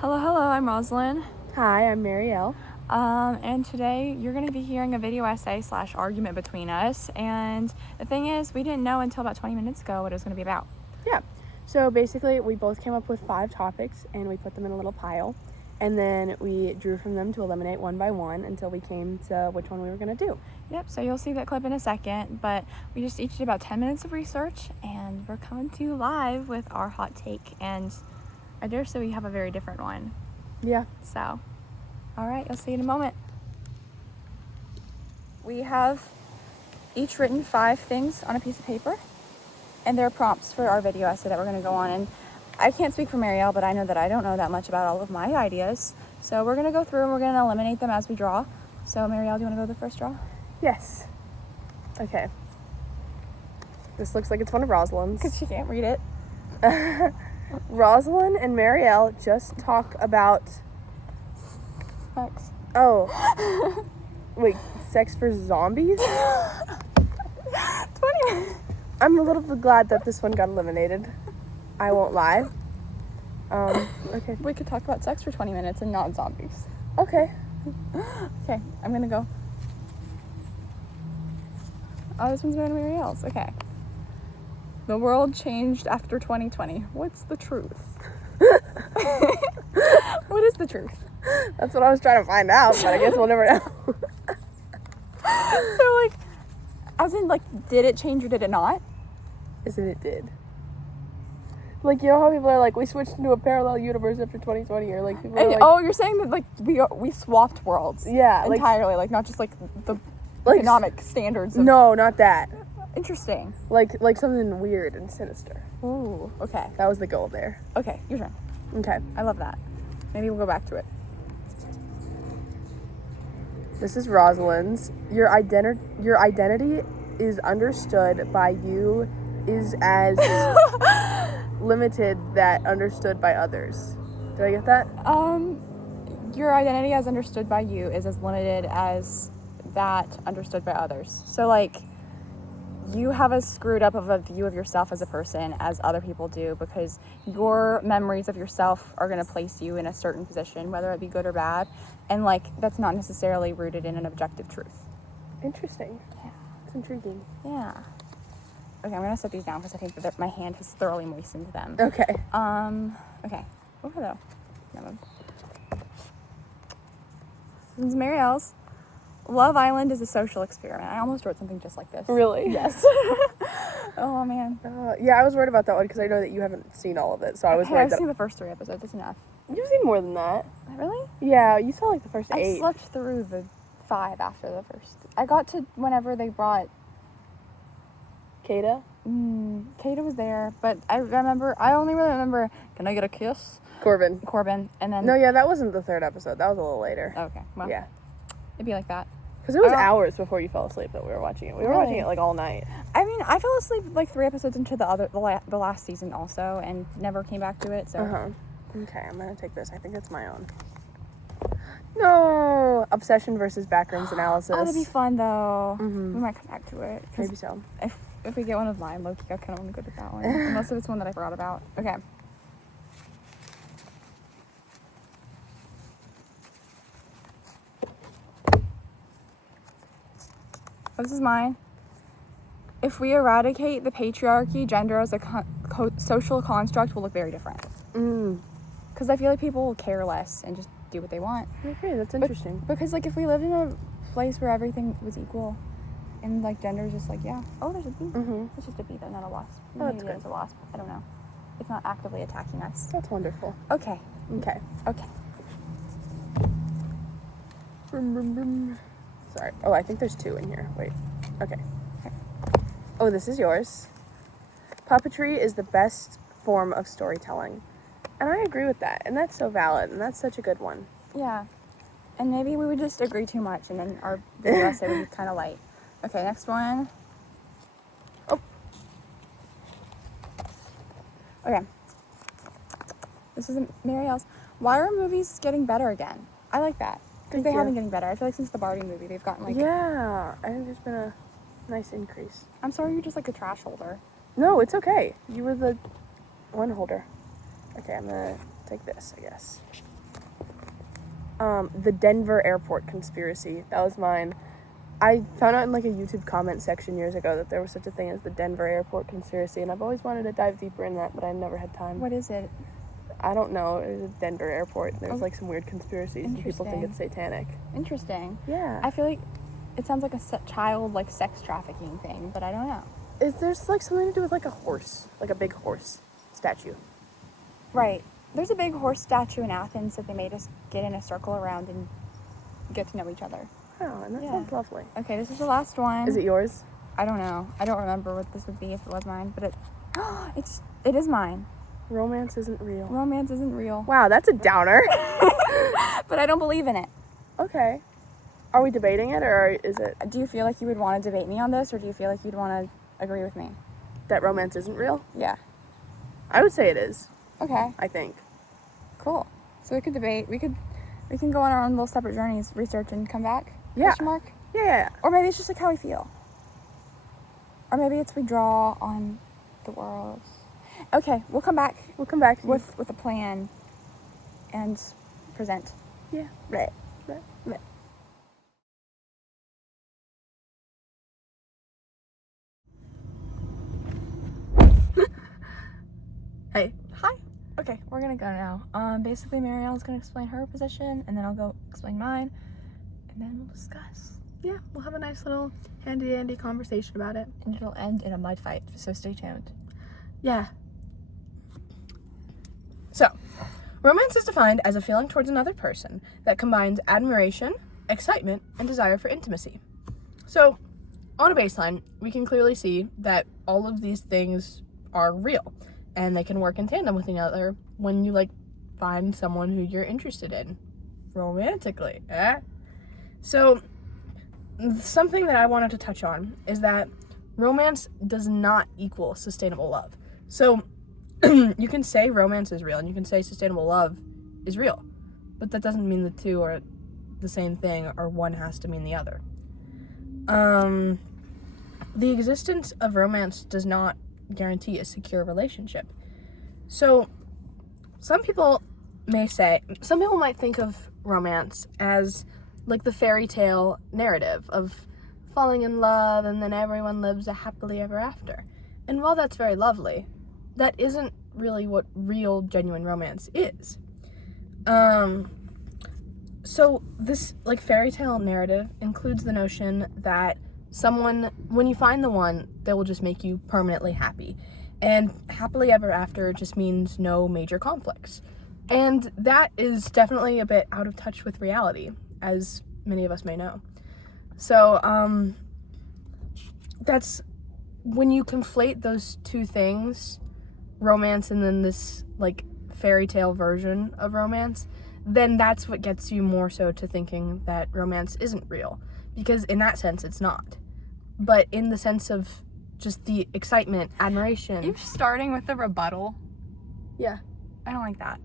Hello, I'm Rosalind. Hi, I'm Marielle. And today you're going to be hearing a video essay / argument between us. And the thing is, we didn't know until about 20 minutes ago what it was going to be about. Yeah, so basically we both came up with 5 topics and we put them in a little pile. And then we drew from them to eliminate one by one until we came to which one we were going to do. Yep, so you'll see that clip in a second. But we just each did about 10 minutes of research and we're coming to you live with our hot take. And I dare say we have a very different one. Yeah. So, all right, you'll see in a moment. We have each written 5 things on a piece of paper, and they're prompts for our video essay that we're going to go on. And I can't speak for Marielle, but I know that I don't know that much about all of my ideas. So we're going to go through and we're going to eliminate them as we draw. So Marielle, do you want to go to the first draw? Yes. Okay. This looks like it's one of Rosalind's. Because she can't read it. Rosalind and Marielle just talk about... Sex. Oh. Wait, sex for zombies? 20 I'm a little bit glad that this one got eliminated. I won't lie. Okay. We could talk about sex for 20 minutes and not zombies. Okay. Okay, I'm going to go. Oh, this one's going to Marielle's. Okay. The world changed after 2020. What's the truth? What is the truth? That's what I was trying to find out, but I guess we'll never know. So, like, as in, like, did it change or did it not? Isn't it did? Like, you know how people are like, we switched into a parallel universe after 2020, or like people are like, oh, you're saying that, like, we swapped worlds. Yeah, like- entirely, like, not just, like, the Like- economic standards of... no, not that. Interesting. Like something weird and sinister. Ooh, okay. That was the goal there. Okay, your turn. Okay. I love that. Maybe we'll go back to it. This is Rosalind's. Your identity is understood by you is as limited that understood by others. Did I get that? Your identity as understood by you is as limited as that understood by others. So, like, you have as screwed up of a view of yourself as a person as other people do, because your memories of yourself are going to place you in a certain position, whether it be good or bad, and, like, that's not necessarily rooted in an objective truth. Interesting. Yeah. It's intriguing. Yeah. Okay, I'm going to set these down because I think that my hand has thoroughly moistened them. Okay. Okay. Oh, hello. This is Marielle's. Love Island is a social experiment. I almost wrote something just like this. Really? Yes. Oh, man. Yeah, I was worried about that one because I know that you haven't seen all of it, so I was Okay, worried I've that... seen the first 3 episodes. That's enough. You've seen more than that. Really? Yeah, you saw like the first 8. I slept through the 5 after the first. I got to whenever they brought... Kata? Kata was there, but I only really remember, can I get a kiss? Corbin. And then... No, yeah, that wasn't the 3rd episode. That was a little later. Okay, well, Yeah. it'd be like that. Because it was I don't- hours before you fell asleep that we were watching it. We were Really? watching it like all night. I mean, I fell asleep like 3 episodes into the last season also, and never came back to it. So Okay, I'm gonna take this. I think it's my own. No! Obsession versus backrooms analysis. that'd be fun though. Mhm. We might come back to it. 'Cause Maybe so. If we get one of mine, Loki, I kind of want to go to that one, unless it's one that I forgot about. Okay. This is mine. If we eradicate the patriarchy, gender as a social construct will look very different. Because I feel like people will care less and just do what they want. Okay, that's interesting. Because, like, if we lived in a place where everything was equal and, like, gender is just like, yeah, oh, there's a bee. It's just a bee, though, not a wasp. Oh, that's Maybe good. it's a wasp. I don't know. It's not actively attacking us. That's wonderful. Okay. Okay. Okay. Brum, brum, brum. Sorry. Oh, I think there's 2 in here. Wait. Okay. Oh, this is yours. Puppetry is the best form of storytelling. And I agree with that. And that's so valid. And that's such a good one. Yeah. And maybe we would just agree too much and then our video essay would be kind of light. Okay, next one. Oh. Okay. This is Marielle's. Why are movies getting better again? I like that. Because they Thank you. haven't getting better. I feel like since the Barbie movie, they've gotten like... Yeah. I think there's been a nice increase. I'm sorry, you're just like a trash holder. No, it's okay. You were the one holder. Okay, I'm gonna take this, I guess. The Denver airport conspiracy. That was mine. I found out in like a YouTube comment section years ago that there was such a thing as the Denver airport conspiracy, and I've always wanted to dive deeper in that, but I never had time. What is it? I don't know. It was a Denver airport, and there's like some weird conspiracies, and people think it's satanic. Interesting. Yeah. I feel like it sounds like a child, like, sex trafficking thing, but I don't know. There's like something to do with like a horse, like a big horse statue. Right. There's a big horse statue in Athens that they made us get in a circle around and get to know each other. Oh, and that Yeah. sounds lovely. Okay, this is the last one. Is it yours? I don't know. I don't remember what this would be if it was mine, but it is mine. Romance isn't real. Romance isn't real. Wow, that's a downer. But I don't believe in it. Okay. Are we debating it, or is it Do you feel like you would want to debate me on this, or do you feel like you'd want to agree with me? that romance isn't real? Yeah. I would say it is, Okay. I think. Cool. So we could debate. We can go on our own little separate journeys, research, and come back. Yeah. Question mark? Yeah. Or maybe it's just like how we feel. Or maybe it's we draw on the world. Okay, we'll come back We'll come back to you. with a plan and present. Yeah. Right. Right. Hey. Hi. Okay, we're gonna go now. Basically, Marielle's gonna explain her position, and then I'll go explain mine, and then we'll discuss. Yeah, we'll have a nice little handy-dandy conversation about it. And it'll end in a mud fight, so stay tuned. Yeah. So, romance is defined as a feeling towards another person that combines admiration, excitement, and desire for intimacy. So, on a baseline, we can clearly see that all of these things are real, and they can work in tandem with each other when you, like, find someone who you're interested in romantically. So, something that I wanted to touch on is that romance does not equal sustainable love. So, you can say romance is real and you can say sustainable love is real, but that doesn't mean the two are the same thing or one has to mean the other. The existence of romance does not guarantee a secure relationship. So, some people might think of romance as like the fairy tale narrative of falling in love and then everyone lives a happily ever after. And while that's very lovely, that isn't really what real, genuine romance is. So this like fairy tale narrative includes the notion that when you find the one, they will just make you permanently happy. And happily ever after just means no major conflicts. And that is definitely a bit out of touch with reality, as many of us may know. So, that's when you conflate those two things, romance and then this like fairy tale version of romance, then that's what gets you more so to thinking that romance isn't real, because in that sense it's not. But in the sense of just the excitement, admiration. You're starting with the rebuttal. Yeah, I don't like that.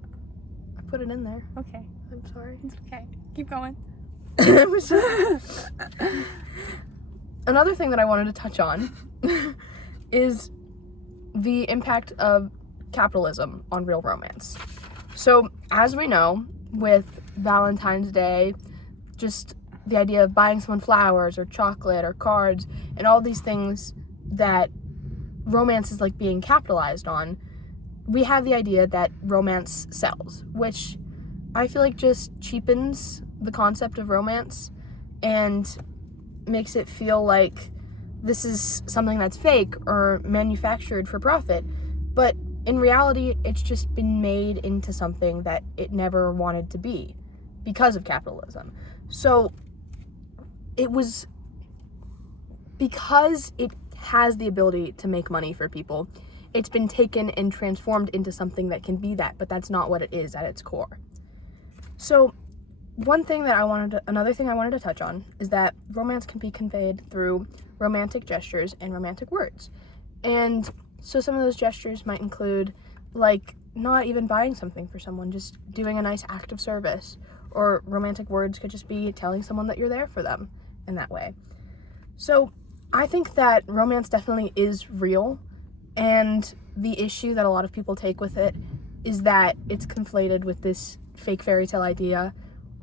I put it in there. Okay. I'm sorry. It's okay. Keep going. Another thing that I wanted to touch on is the impact of capitalism on real romance. So, as we know, with Valentine's Day, just the idea of buying someone flowers or chocolate or cards and all these things that romance is like being capitalized on, we have the idea that romance sells, which I feel like just cheapens the concept of romance and makes it feel like this is something that's fake or manufactured for profit. But in reality, it's just been made into something that it never wanted to be because of capitalism. So it was because it has the ability to make money for people, it's been taken and transformed into something that can be that, but that's not what it is at its core. So another thing I wanted to touch on is that romance can be conveyed through romantic gestures and romantic words. And so some of those gestures might include like not even buying something for someone, just doing a nice act of service, or romantic words could just be telling someone that you're there for them in that way. So I think that romance definitely is real, and the issue that a lot of people take with it is that it's conflated with this fake fairy tale idea,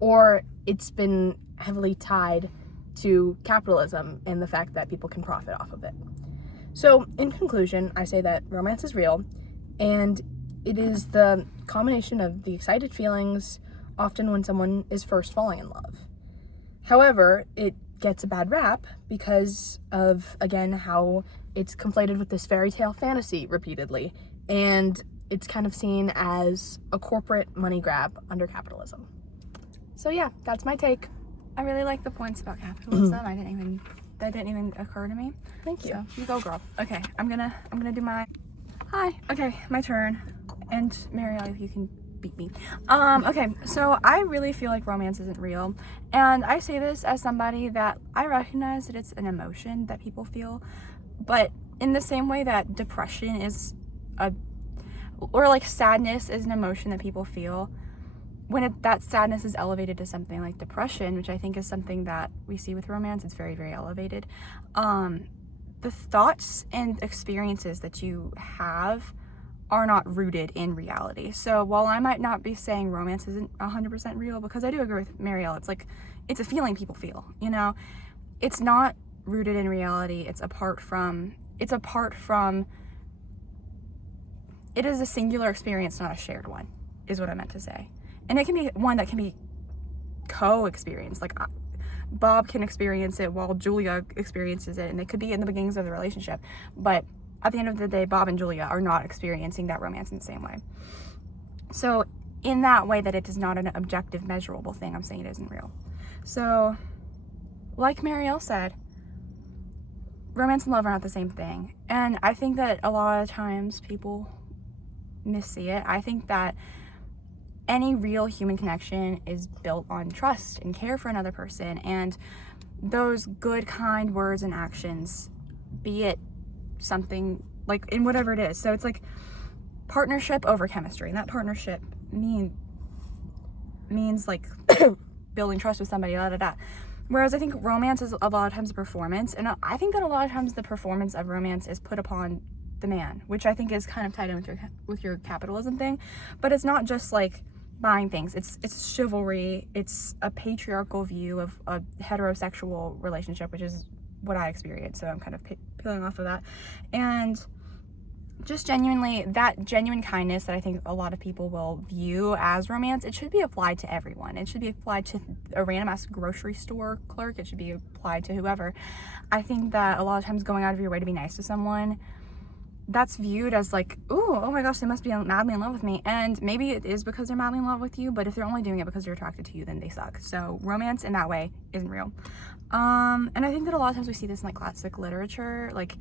or it's been heavily tied to capitalism and the fact that people can profit off of it. So, in conclusion, I say that romance is real, and it is the combination of the excited feelings, often when someone is first falling in love. However, it gets a bad rap because of, again, how it's conflated with this fairy tale fantasy repeatedly, and it's kind of seen as a corporate money grab under capitalism. So yeah, that's my take. I really like the points about capitalism. That didn't even occur to me. Thank you. So you go, girl. Okay, I'm gonna do my. Hi. Okay, my turn. And Marielle, if you can beat me. Okay, so I really feel like romance isn't real, and I say this as somebody that I recognize that it's an emotion that people feel, but in the same way that depression is or like sadness is an emotion that people feel, when that sadness is elevated to something like depression, which I think is something that we see with romance, it's very, very elevated. The thoughts and experiences that you have are not rooted in reality. So while I might not be saying romance isn't 100% real, because I do agree with Marielle, it's like, it's a feeling people feel, you know? It's not rooted in reality. It is a singular experience, not a shared one, is what I meant to say. And it can be one that can be co-experienced. Like Bob can experience it while Julia experiences it, and it could be in the beginnings of the relationship. But at the end of the day, Bob and Julia are not experiencing that romance in the same way. So in that way that it is not an objective, measurable thing, I'm saying it isn't real. So like Marielle said, romance and love are not the same thing. And I think that a lot of times people missee it. I think that any real human connection is built on trust and care for another person, and those good, kind words and actions, be it something like in whatever it is. So it's like partnership over chemistry, and that partnership means like building trust with somebody, Whereas I think romance is a lot of times a performance, and I think that a lot of times the performance of romance is put upon the man, which I think is kind of tied in with your capitalism thing. But it's not just like buying things. It's chivalry. It's a patriarchal view of a heterosexual relationship, which is what I experienced. So I'm kind of peeling off of that, and just genuinely, that genuine kindness that I think a lot of people will view as romance, it should be applied to everyone. It should be applied to a random ass grocery store clerk. It should be applied to whoever. I think that a lot of times going out of your way to be nice to someone, that's viewed as like, ooh, oh my gosh, they must be madly in love with me. And maybe it is because they're madly in love with you, but if they're only doing it because they're attracted to you, then they suck. So romance in that way isn't real. And I think that a lot of times we see this in like classic literature, like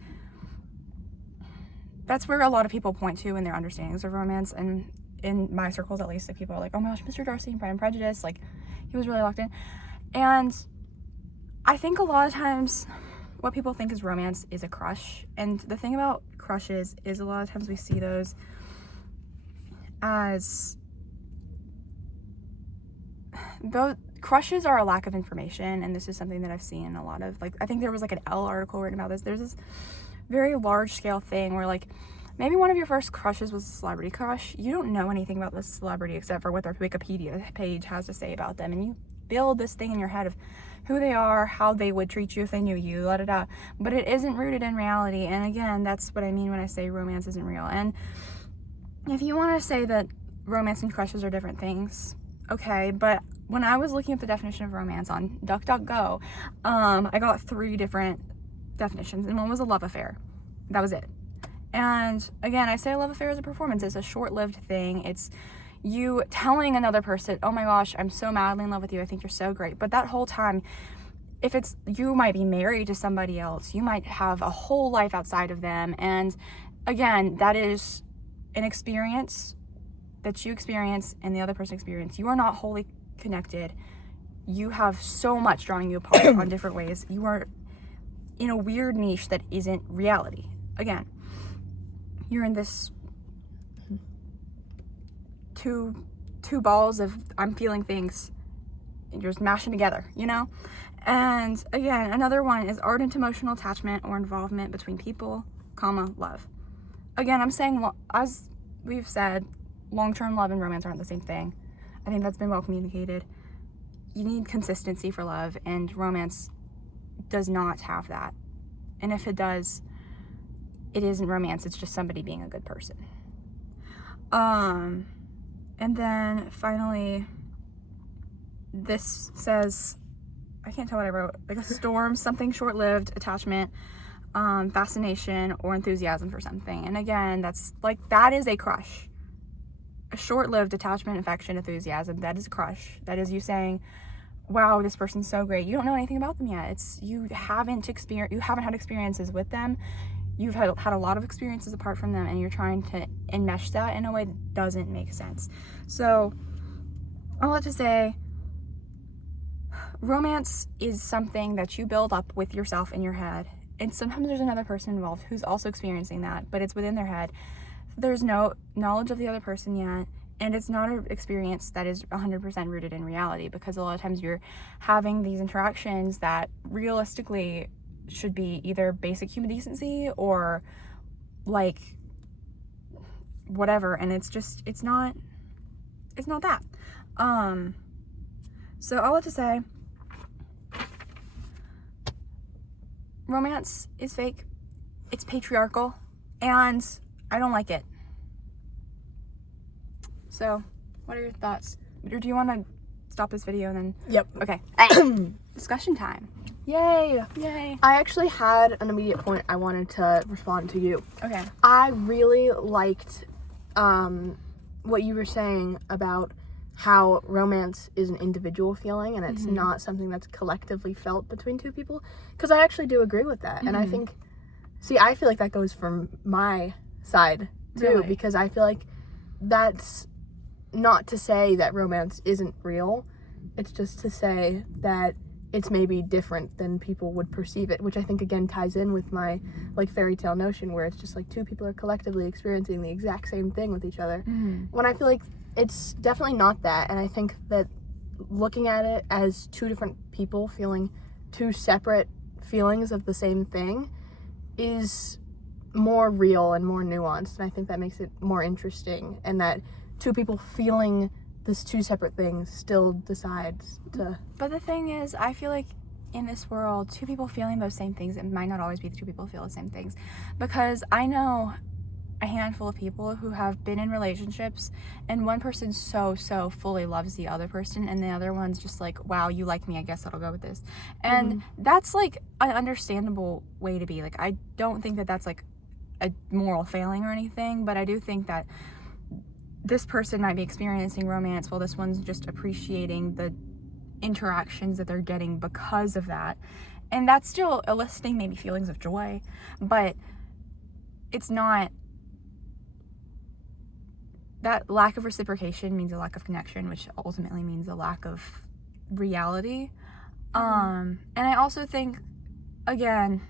that's where a lot of people point to in their understandings of romance. And in my circles, at least, like people are like, oh my gosh, Mr. Darcy in Pride and Prejudice, like he was really locked in. And I think a lot of times what people think is romance is a crush. And the thing about crushes is a lot of times we see those as, those crushes are a lack of information. And this is something that I've seen in a lot of, like, I think there was like an Elle article written about this. There's this very large scale thing where like maybe one of your first crushes was a celebrity crush. You don't know anything about this celebrity except for what their Wikipedia page has to say about them, and you build this thing in your head of who they are, how they would treat you if they knew you, but it isn't rooted in reality. And again, that's what I mean when I say romance isn't real. And if you want to say that romance and crushes are different things, okay, but when I was looking at the definition of romance on DuckDuckGo, I got 3 different definitions, and one was a love affair. That was it. And again, I say a love affair is a performance. It's a short-lived thing. It's you telling another person, oh my gosh, I'm so madly in love with you, I think you're so great. But that whole time, if it's, you might be married to somebody else, you might have a whole life outside of them. And again, that is an experience that you experience and the other person experience. You are not wholly connected. You have so much drawing you apart on different ways. You are in a weird niche that isn't reality. Again, you're in this two balls of I'm feeling things, and you're just mashing together, you know? And again, another one is ardent emotional attachment or involvement between people, love. Again, I'm saying, as we've said, long-term love and romance aren't the same thing. I think that's been well communicated. You need consistency for love, and romance does not have that. And if it does, it isn't romance, it's just somebody being a good person. And then finally, this says, I can't tell what I wrote, like a storm, something short-lived, attachment, fascination, or enthusiasm for something. And again, that's like, that is a crush. A short-lived attachment, affection, enthusiasm, that is a crush. That is you saying, wow, this person's so great. You don't know anything about them yet. You haven't had experiences with them. You've had a lot of experiences apart from them, and you're trying to enmesh that in a way that doesn't make sense. So I'll have to say, romance is something that you build up with yourself in your head. And sometimes there's another person involved who's also experiencing that, but it's within their head. There's no knowledge of the other person yet, and it's not an experience that is 100% rooted in reality, because a lot of times you're having these interactions that realistically should be either basic human decency or like whatever, and it's not that. So all I have to say, romance is fake, it's patriarchal, and I don't like it. So, what are your thoughts? Or do you want to stop this video and then? Yep. Okay. Discussion time. Yay! Yay. I actually had an immediate point I wanted to respond to you. Okay. I really liked what you were saying about how romance is an individual feeling and it's not something that's collectively felt between two people. Because I actually do agree with that. And I think, I feel like that goes from my side too, Really? because I feel like that's not to say that romance isn't real. It's just to say that it's maybe different than people would perceive it, which I think again ties in with my like fairy tale notion, where it's just like two people are collectively experiencing the exact same thing with each other. When I feel like it's definitely not that. And I think that looking at it as two different people feeling two separate feelings of the same thing is more real and more nuanced, and I think that makes it more interesting, and that two people feeling this two separate things still decides to. But the thing is, I feel like in this world, two people feeling those same things, it might not always be the two people who feel the same things, because I know a handful of people who have been in relationships and one person so fully loves the other person, and the other one's just like, wow, you like me, I guess I'll go with this. And that's like an understandable way to be. Like, I don't think that that's like a moral failing or anything, but I do think that this person might be experiencing romance while this one's just appreciating the interactions that they're getting because of that. And that's still eliciting maybe feelings of joy, but it's not. That lack of reciprocation means a lack of connection, which ultimately means a lack of reality. And I also think, again,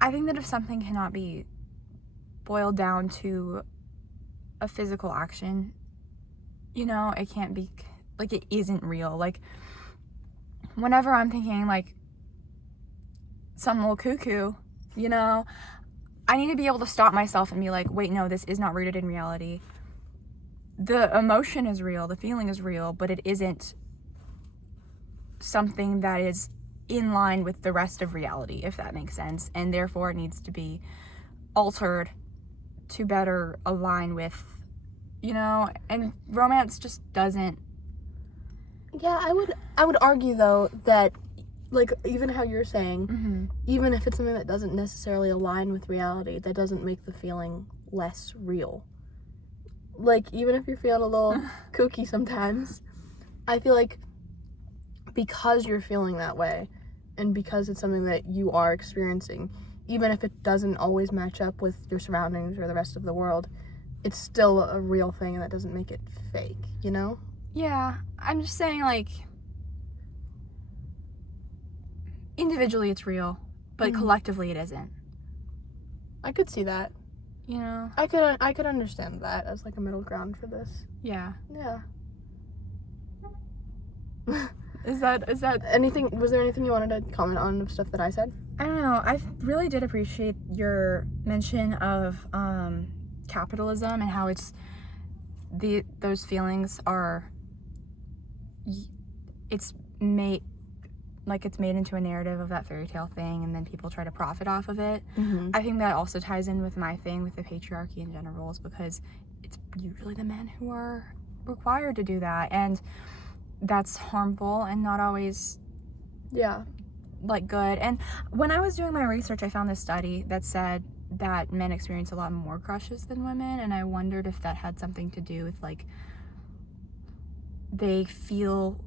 I think that if something cannot be boiled down to a physical action, it can't be, like, it isn't real. Like, whenever I'm thinking, like, some little cuckoo, I need to be able to stop myself and be like, wait, no, this is not rooted in reality. The emotion is real, the feeling is real, but it isn't something that is in line with the rest of reality, if that makes sense. And therefore it needs to be altered to better align with, and romance just doesn't. Yeah, I would argue though that, like, even how you're saying, even if it's something that doesn't necessarily align with reality, that doesn't make the feeling less real. Like, even if you're feeling a little kooky sometimes, I feel like because you're feeling that way, and because it's something that you are experiencing, even if it doesn't always match up with your surroundings or the rest of the world, it's still a real thing, and that doesn't make it fake, Yeah, I'm just saying, like, individually it's real, but collectively it isn't. I could see that. I could understand that as like a middle ground for this. Yeah. Yeah. Is that anything? Was there anything you wanted to comment on of stuff that I said? I don't know. I really did appreciate your mention of capitalism and how those feelings are, it's made into a narrative of that fairy tale thing, and then people try to profit off of it. I think that also ties in with my thing with the patriarchy and gender roles, because it's usually the men who are required to do that, and that's harmful and not always like good. And when I was doing my research, I found this study that said that men experience a lot more crushes than women, and I wondered if that had something to do with like they feel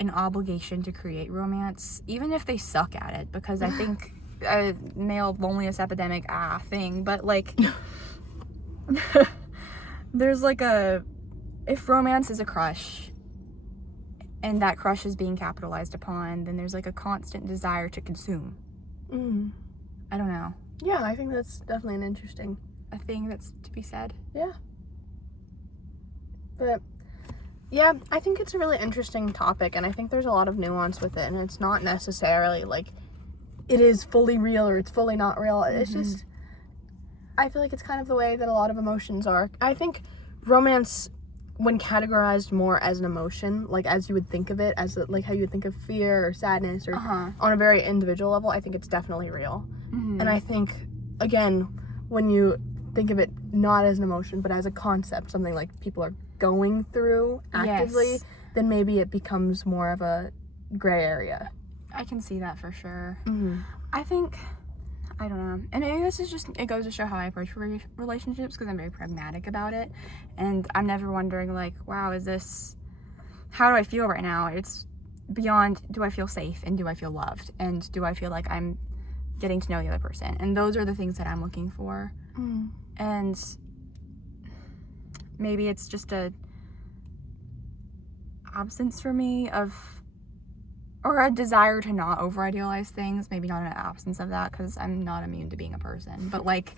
an obligation to create romance even if they suck at it, because I think a male loneliness epidemic thing, but like there's like if romance is a crush and that crush is being capitalized upon, then there's like a constant desire to consume. I don't know. Yeah, I think that's definitely an interesting A thing that's to be said. Yeah. But yeah, I think it's a really interesting topic, and I think there's a lot of nuance with it, and it's not necessarily like it is fully real or it's fully not real. It's just, I feel like it's kind of the way that a lot of emotions are. I think romance, when categorized more as an emotion, like as you would think of it, as like how you would think of fear or sadness, or on a very individual level, I think it's definitely real. And I think, again, when you think of it not as an emotion, but as a concept, something like people are going through actively, then maybe it becomes more of a gray area. I can see that for sure. I think, I don't know, and this is just, it goes to show how I approach relationships, because I'm very pragmatic about it, and I'm never wondering like, wow, how do I feel right now? It's beyond, do I feel safe, and do I feel loved, and do I feel like I'm getting to know the other person, and those are the things that I'm looking for. And maybe it's just a absence for me or a desire to not over idealize things. Maybe not an absence of that, because I'm not immune to being a person, but like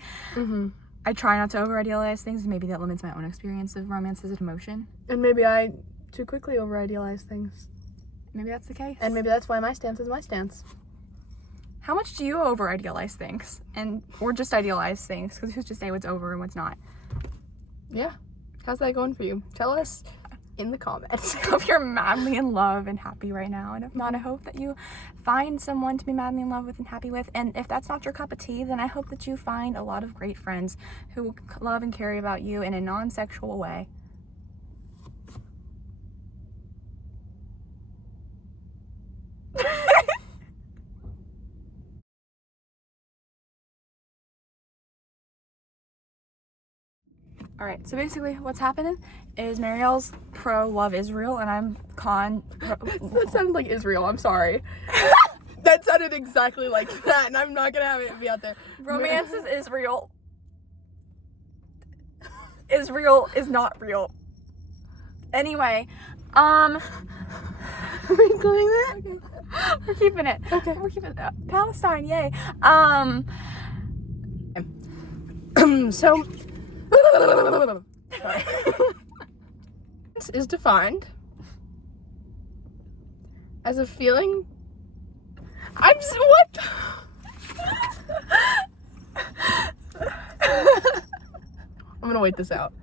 I try not to over idealize things. Maybe that limits my own experience of romance as an emotion, and maybe I too quickly over idealize things. Maybe that's the case, and maybe that's why my stance is my stance. How much do you over idealize things, or just idealize things? Because who's to say what's over and what's not? Yeah. How's that going for you? Tell us in the comments. I hope you're madly in love and happy right now. And if not, I hope that you find someone to be madly in love with and happy with. And if that's not your cup of tea, then I hope that you find a lot of great friends who love and care about you in a non-sexual way. All right, so basically what's happening is Marielle's pro love Israel and I'm con pro. That sounded like Israel, I'm sorry. That sounded exactly like that, and I'm not gonna have it be out there. Romance is Israel. Israel is not real. Anyway, are we including that? Okay. We're keeping it. Okay. We're keeping it. Palestine, yay. So is defined as a feeling. What? I'm gonna wait this out.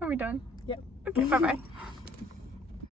Are we done? Yep. Okay, bye-bye.